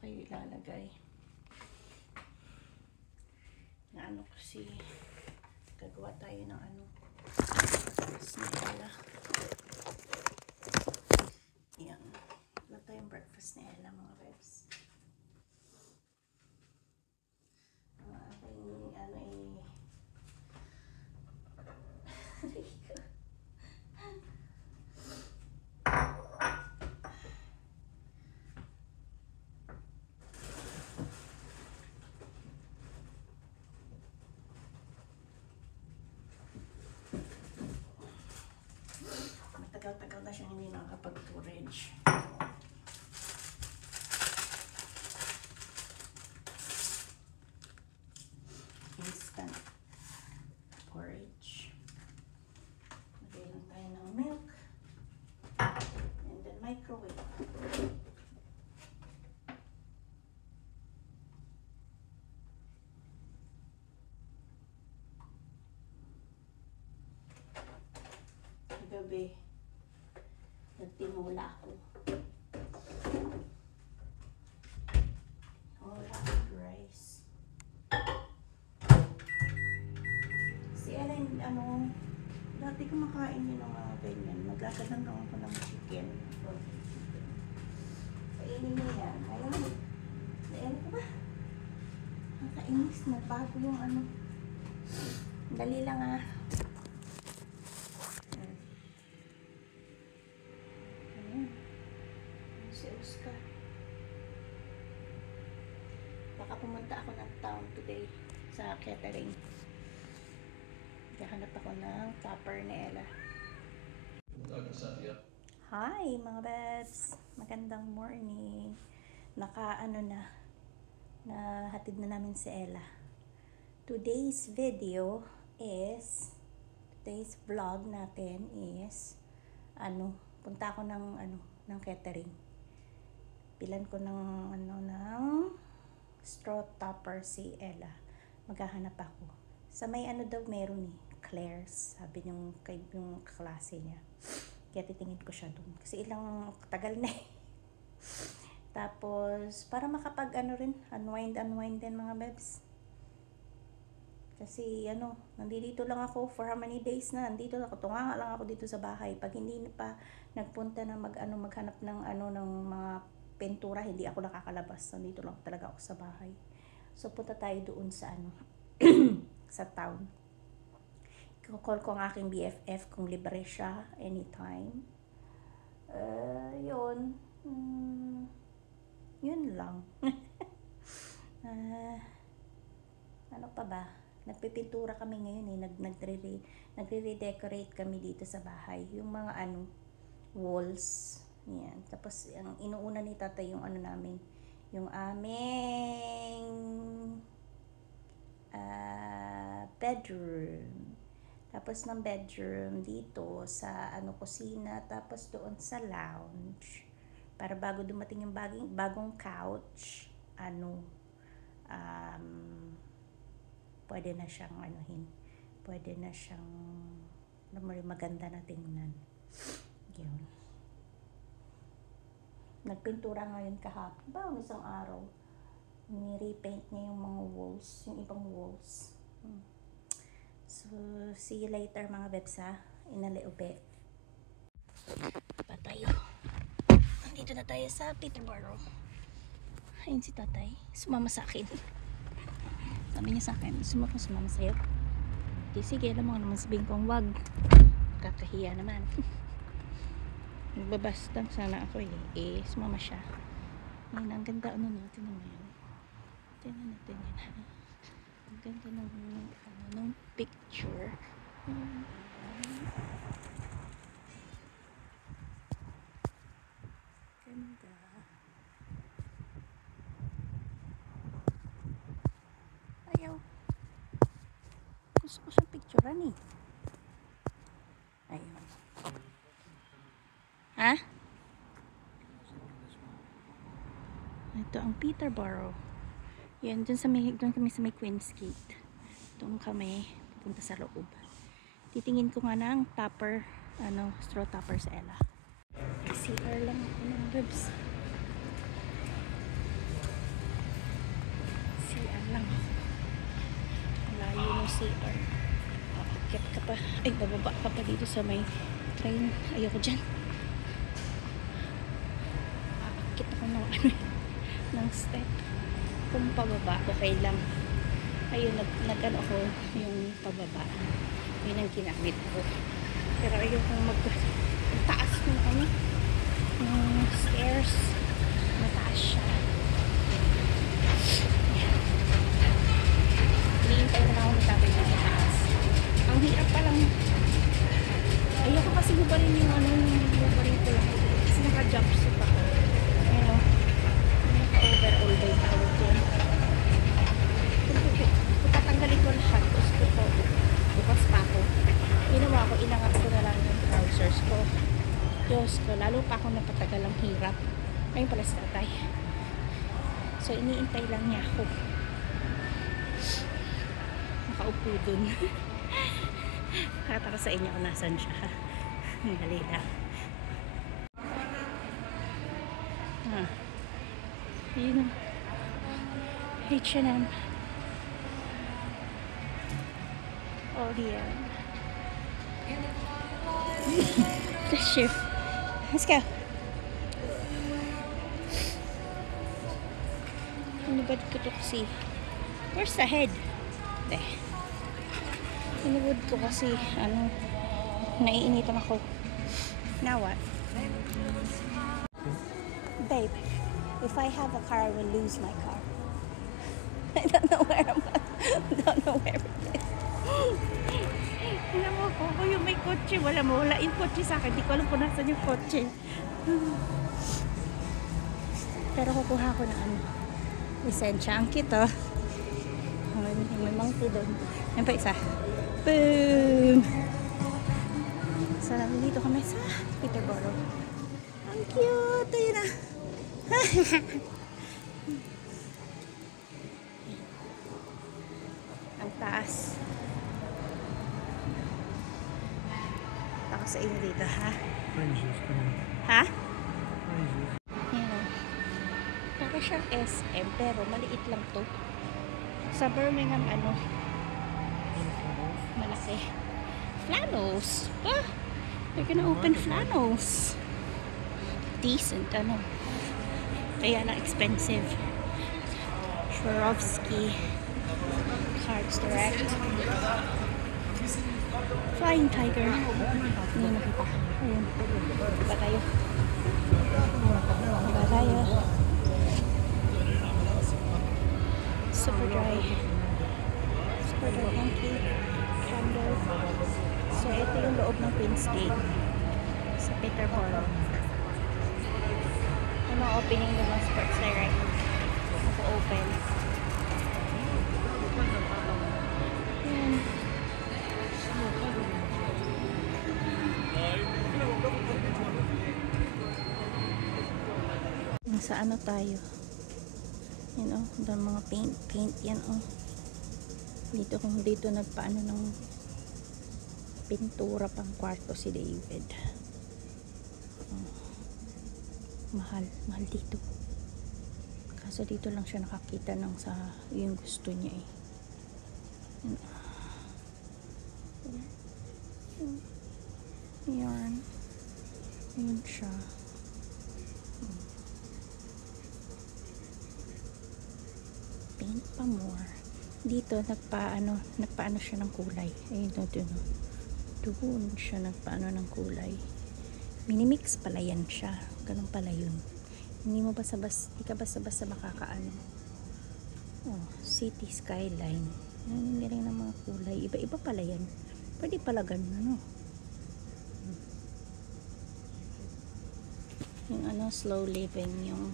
kayo ilalagay. Na ano kasi, gagawa tayo ng ano, snella. Yan. Wala tayong breakfast ni Ella, mga bebs. Ang aking ano matagal-tagal na siyang hindi nakakapag-porridge. Instant porridge. Lagay lang tayo ng milk. And then microwave. Gabi, nagtimula ako. Wala akong rice. Si Ellen, ano, dati kumakain yun ng mga ganyan. Maglakad lang ako ng chicken. Kainin niya yan. Ayun. Ano ko ba? Nakainis na. Bago yung ano. Dali lang ah. Baka pumunta ako ng town today sa catering. Kahanap ako ng topper ni Ella. Hi mga bebs! Magandang morning. Nakaano na hatid na namin si Ella. Today's vlog natin is punta ako ng catering. Pilan ko ng straw topper si Ella. Maghahanap ako. Sa may daw meron Claire's, sabi yung kaklase niya. Kaya titingin ko siya doon. Kasi ilang tagal na Tapos, para makapag unwind din mga bebs. Kasi nandito lang ako for how many days na. Nandito lang ako, tunga lang ako dito sa bahay. Pag hindi pa nagpunta na maghanap ng ng mga pintura, hindi ako nakakalabas. Nandito lang talaga ako sa bahay. So, punta tayo doon sa sa town. Call ko ang aking BFF kung libre siya anytime. Yun. Yun lang. Ano pa ba? Nagpipintura kami ngayon nagre-redecorate kami dito sa bahay. Yung mga walls. Yan. Tapos, ang inuuna ni tatay yung namin. Yung aming bedroom. Tapos ng bedroom dito sa kusina. Tapos doon sa lounge. Para bago dumating yung bagong couch, pwede na siyang pwede na siyang maganda na tingnan. Yun. Nagpintura ngayon kahapon. Isang araw. Ni-repaint niya yung mga walls, yung ibang walls. So, see you later mga bebs ha. Inali ube. Patayo. Nandito na tayo sa Peterborough. Ayun si tatay. Sumama sa akin. Sabi niya sa akin, sumama sa'yo. Okay, sige, alam mo naman sabihin kong wag. Kakahiya naman. Nagbabastang sana ako sumama siya. Ayun, ang ganda natin naman. Tingnan natin yan. Ang ganda ng picture. Ganda. Ayaw. Gusto ko siyang picturean Ayun. Ha? Ito ang Peterborough. Yan, doon kami sa may Queen's Gate. Doon kami pupunta sa loob. Titingin ko nga ng topper, straw topper sa Ella. CR lang ako ng ribs. CR. Aakyat ka pa. Ay, bababa ka pa dito sa may train. Ayoko dyan. Aakyat ako ng ng step. Kung pababa, okay lang. Ayun, nag-ano ako yung pababa. Yun ang ginamit ko. Pero ayoko taas ng yung stairs. Mataas siya. Hinihintay na ako natin sa taas. Ang hirap palang. Ayoko kasi gubarin yung gubarin ko lang. Kasi naka-jumpsuit ako. Ayun o. Naka-overall day tawag dyan. Kung tatanggalin ko lahat, gusto ko. Bukas pa ako. Ginawa ko, inangat ko na lang yung trousers ko. Diyos ko, lalo pa ako napatagal ang hirap. Ayun pala si tatay. So, iniintay lang niya ako. Nakaupo dun. Nakataka sa inyo kung nasan siya. Dali lang. Yun o. H&M. Oh, yeah. The shift. Let's go. Hinubad ko to kasi. Where's the head? There. Hinubad ko kasi, naiinitan ako. Now what? Babe, if I have a car, I will lose my car. I don't know where I'm at. Don't know where it is. Alam mo ko, yung may kotse, wala yung kotse sa akin. Di ko alam kung nasan yung kotse. Pero kukuha ko ng lisensya. Ang cute, oh. May monkey doon. Yan pa isa. Boom! So, dito kami sa Peterborough. Ang cute! Ayun na. Ang taas. Ako sa inyo dito, ha? Ha? Yan o. Para siyang SM, pero maliit lang to. Sa Birmingham, malaki. Flannels. Ah, they're gonna open flannels. Decent, kaya lang expensive. Swarovski. Cards Direct. Flying Tiger. Hindi nakita. Ayun. Diba tayo? Diba tayo? Superdry. Superdry Monkey. Candle. So, ito yung loob ng Queen's Gate. Sa Peterborough. Ano opening ng mga Sports Direct? Naka-open. Ayan. Nasa tayo? Yan o, mga paint yan o. Dito nagpaano ng pintura pang kwarto si David. Mahal dito. Kaso dito lang siya nakakita ng sa yung gusto niya eh. Yan. Yun siya. Paint pa more. Dito nagpaano siya ng kulay. Ayun doon. Doon siya nagpaano ng kulay. Minimix pala yan siya. Ganun pala yun. Hindi ka basta-basta makakaano. Oh, city skyline. Hindi rin ng mga kulay. Iba-iba pala yan. Pwede pala ganun, Yung slow living, yung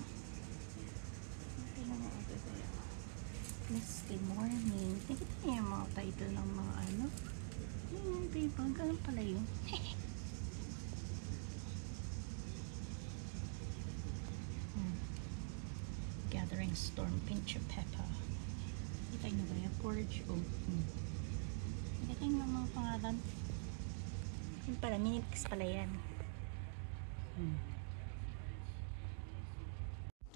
misty morning. Nakita niya yung mga title ng mga diba? Ganun pala yun. Gathering storm, pinch of pepper. Nakita niyo ba yung porridge oat? Nakita niyo mga pangalan? Yun pala, minimix pala yan.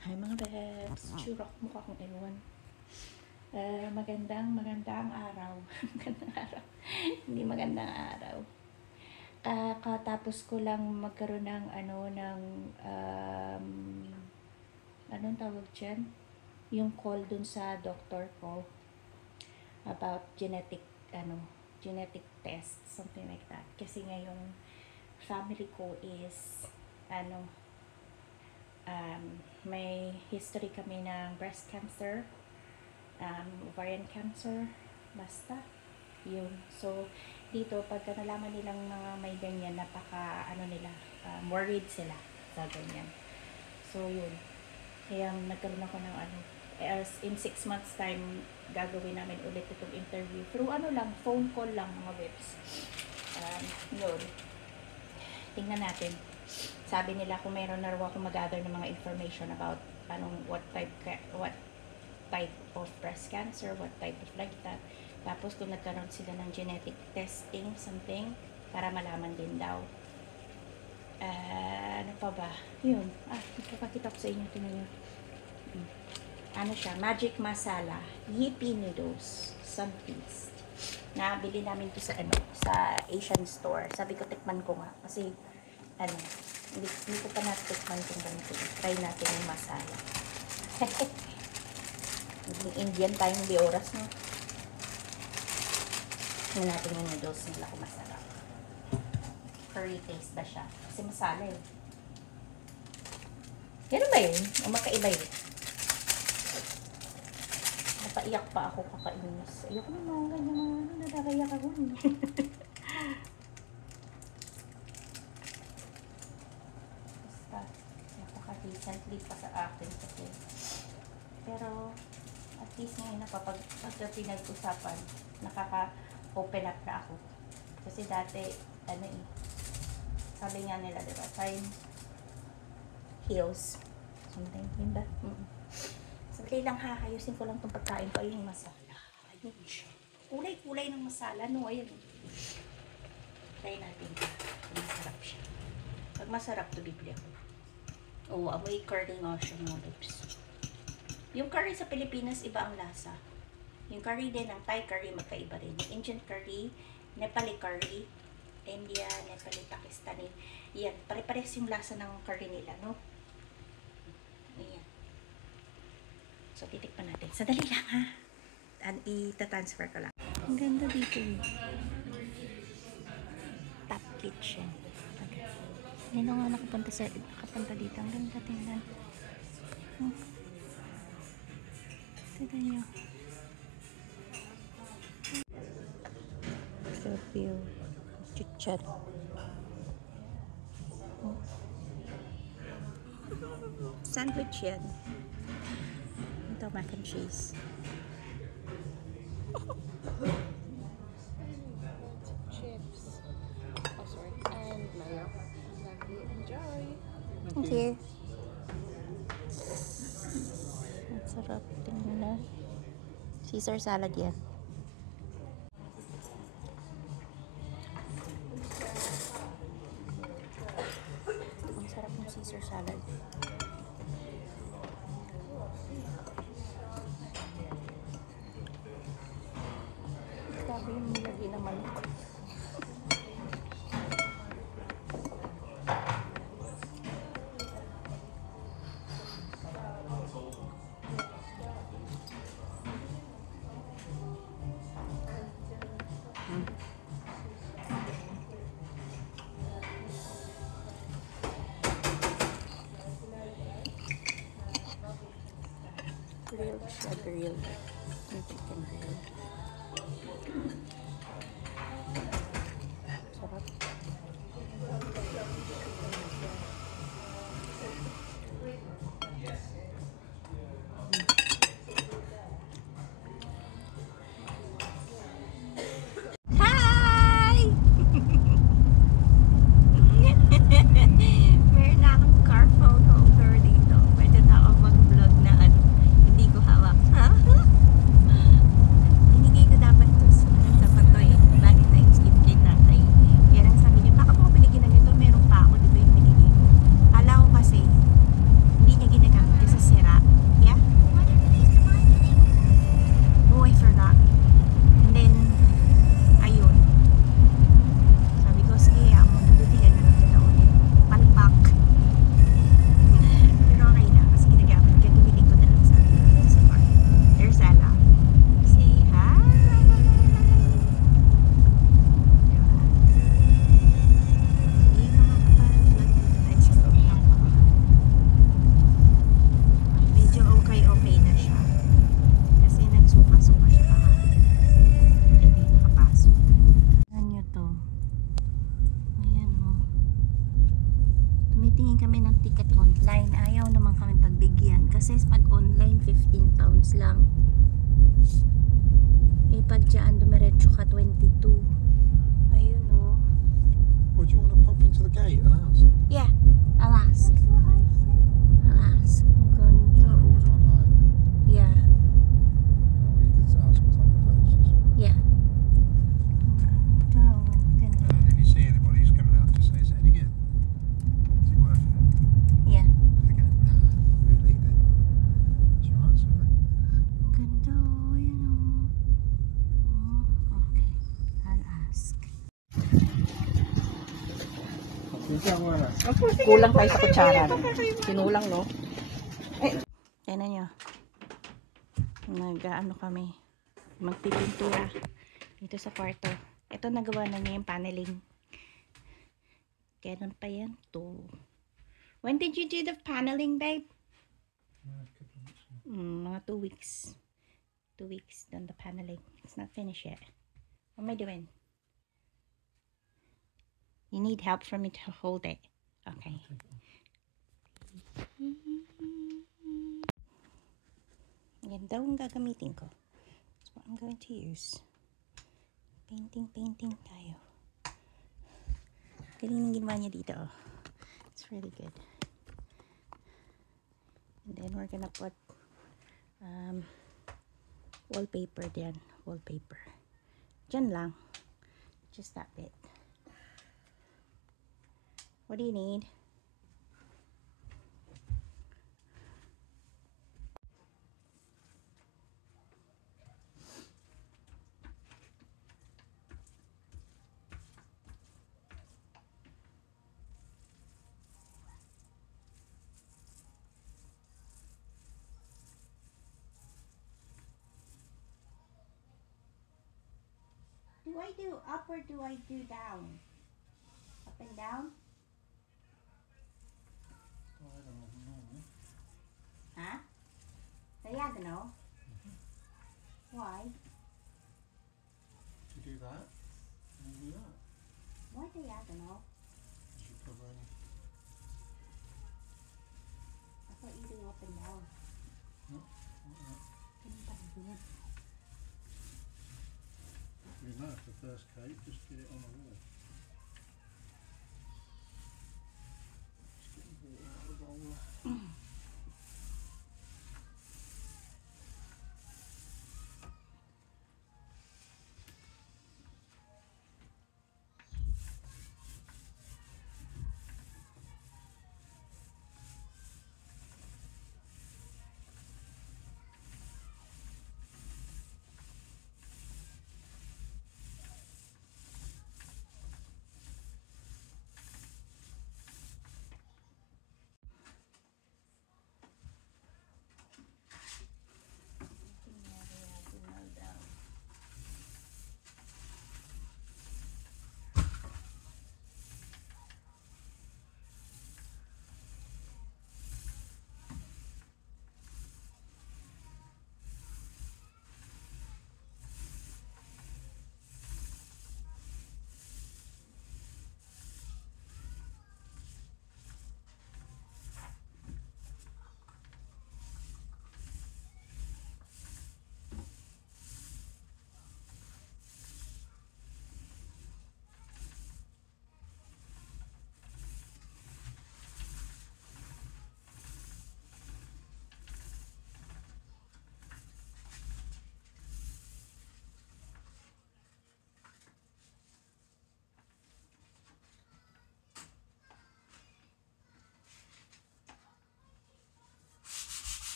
Hi mga bebs, churok mukha kong ewan. Magandang araw. Magandang araw. Hindi magandang araw. Kakatapos ko lang magkaroon ng anong tawag dyan? Yung call dun sa doctor ko about genetic test, something like that. Kasi ngayong family ko is may history kami ng breast cancer, ovarian cancer, basta yun. So dito pagka nalaman nilang mga may ganyan, worried sila sa ganyan. So yun, kaya nagkaroon ako ng as in 6 months time gagawin namin ulit itong interview through phone call lang, mga webs. Yun, tingnan natin. Sabi nila kung meron na raw ako mag-gather ng mga information about what type of breast cancer, what type of like that. Tapos kung nagkaroon sila ng genetic testing, something, para malaman din daw. Ano pa ba? Yun. Ipapakita ko sa inyo. Tingnan nyo. Ano siya? Magic Masala. Yippee Noodles. Sun Feast. Nabili namin ito sa Asian store. Sabi ko, tikman ko nga. Kasi, hindi ko pa natikman kung ganito. Try natin yung masala. Indian tayo, hindi oras, no? Tingnan natin yung noodles nila kung masarap. Curry taste ba siya? Kasi masala eh. Ganun ba yun? O makaiba yun? Napaiyak pa ako kakainis. Ayoko na mga ganyan, nadarayak ako. Recently pa sa akin kasi. Pero at least ngayon pag pinag-usapan, nakaka-open up na ako. Kasi dati sabi nga nila, diba, time heals something, yun ba? Sabay lang ayusin ko lang itong pagkain ko. Ayun yung masala. Ayun siya. Kulay-kulay ng masala, no? Ayun. Try natin. Masarap siya. Pag masarap to, bibili ako. Amoy curry nga siya, mga lips. Yung curry sa Pilipinas, iba ang lasa. Yung curry din, ang Thai curry, magkaiba rin. Yung Indian curry, Nepali curry, India, Nepali, Pakistani. Yan, pare-pares yung lasa ng curry nila, no? Ayan. So, titikpan natin. Sadali lang, ha? Ita-transfer ko lang. Ang ganda dito, eh. Top kitchen. Hindi na nga nakapunta dito. Ang ganda, tingnan. Tignan nyo. Review. Chit-chat. Sandwich yan. Ito, mac and cheese. Chips. Oh, sorry. And mayo. Enjoy. Thank you. Ang sarap. Tingnan na. Caesar salad yan. Ang sarap ng Caesar salad. Grabe yung nilagay naman. Grilled siya, grilled. Yung chicken grilled. Sarap. Hi! Meron na akong car phone holder dito. Pwede na ako mag-vlog na hindi ko hawak. Binigay ko dapat ito sa online 15 pounds lang. Eh pag dyan dumiretso ka 22. Ayun oh. Well, do you want to pop into the gate and ask? Yeah, I'll ask. That's what I said. I'll ask. Do you want to order online? Yeah, Or you could ask what type of clothes. yeah. Did you see anybody who's coming out and just say, is it any good? Is it worth it? Yeah. They go, nah, really? Then it's your answer, isn't it? Ganda, yun oh. Okay, I'll ask. Kulang tayo sa kutsara. Sinulang, no? Tignan nyo. Nag-ano kami. Magpipintura. Dito sa kwarto. Ito nagawa na niya yung paneling. Ganun pa yan. When did you do the paneling, babe? Mga 2 weeks. 2 weeks done the paneling. It's not finished yet. What am I doing? You need help for me to hold it. Okay. Yan daw ang gagamitin ko. That's what I'm going to use. Painting tayo. Galing ng ginawa niya dito. Oh. It's really good. And then we're gonna put wallpaper diyan. Wallpaper. Diyan lang. Just that bit. What do you need? Do I do up or do I do down? Up and down? Huh? Diagonal? Why? To do that, and do that. Why diagonal? You should cover any. I thought you do up and down. No, not that. Ganun pa rin yun. You know, for the first coat, just get it on the wall. Just get the water out of the roller.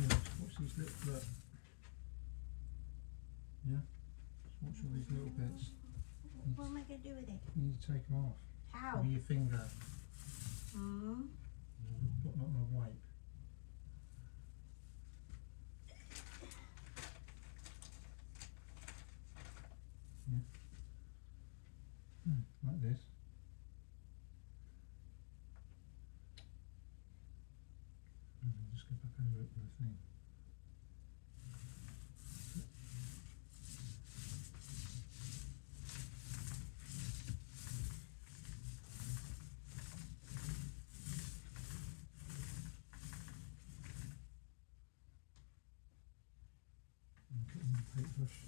Yeah, watch these little, look. Yeah, just watch all these little bits. What am I going to do with it? You need to take them off. How? With your finger, Hmm? but not on a wipe. Yeah. Like this. Just go back over it with the thing. And get in the paintbrush.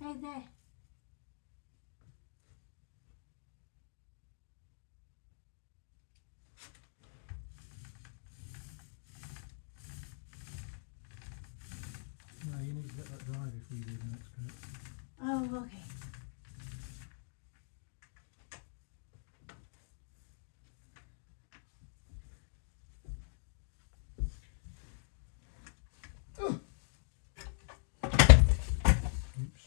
Hey there. No, you need to let that dry before you do the next coat. Oh, okay. Oops.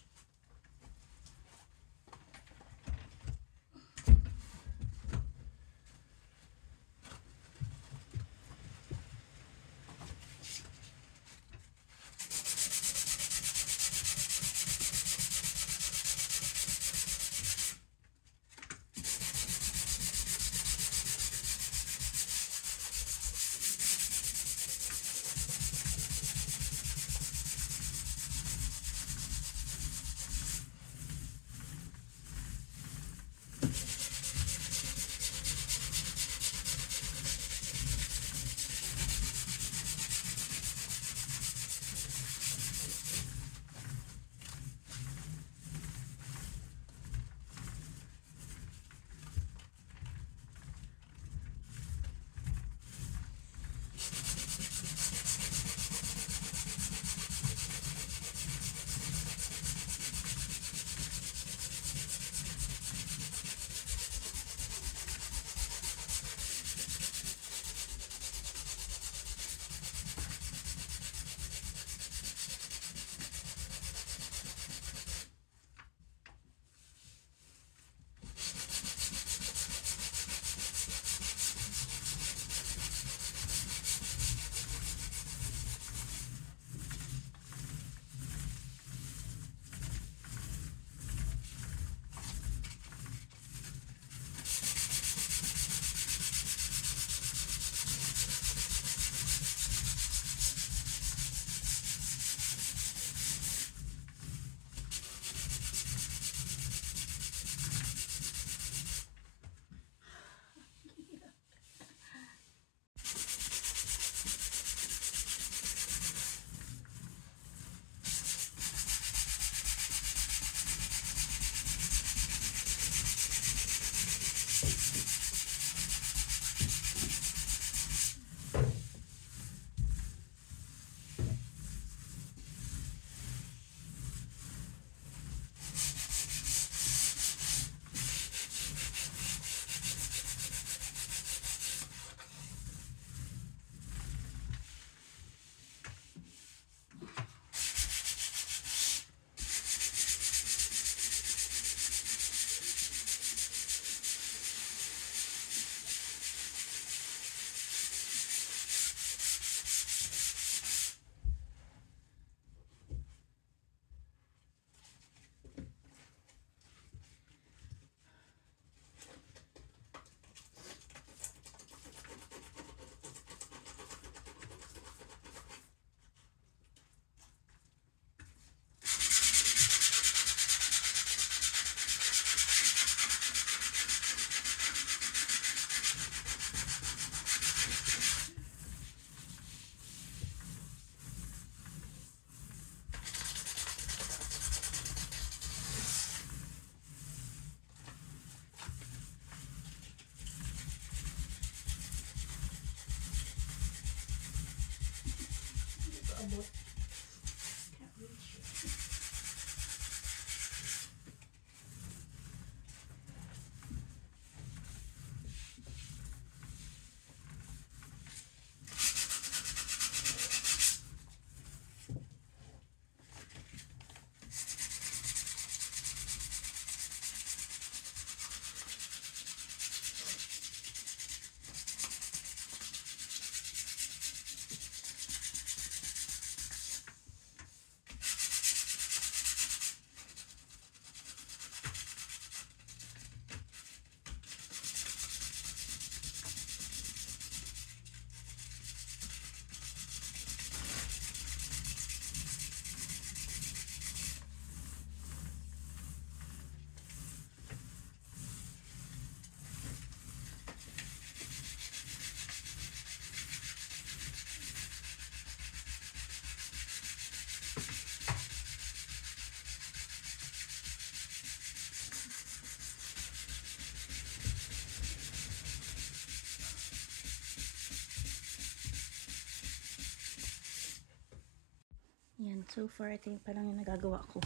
So far, ito yung palang yung nagagawa ko.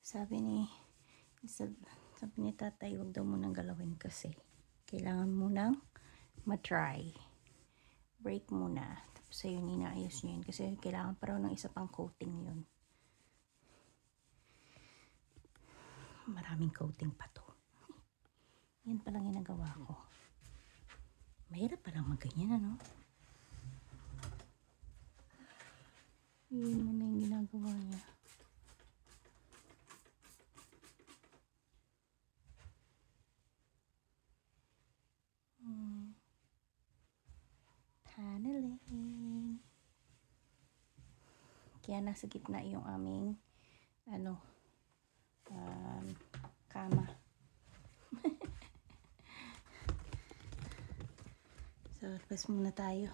Sabi ni tatay, huwag daw munang galawin kasi kailangan munang matry. Break muna. Tapos ayun, inaayos niya yun kasi kailangan pa raw ng isa pang coating yun. Maraming coating pa to. Yan palang yung nagawa ko. Mahirap palang magganyan, ano? Yun muna yung ginagawa niya. Tunneling. Kaya nasa gitna yung aming kama. So, labas muna tayo.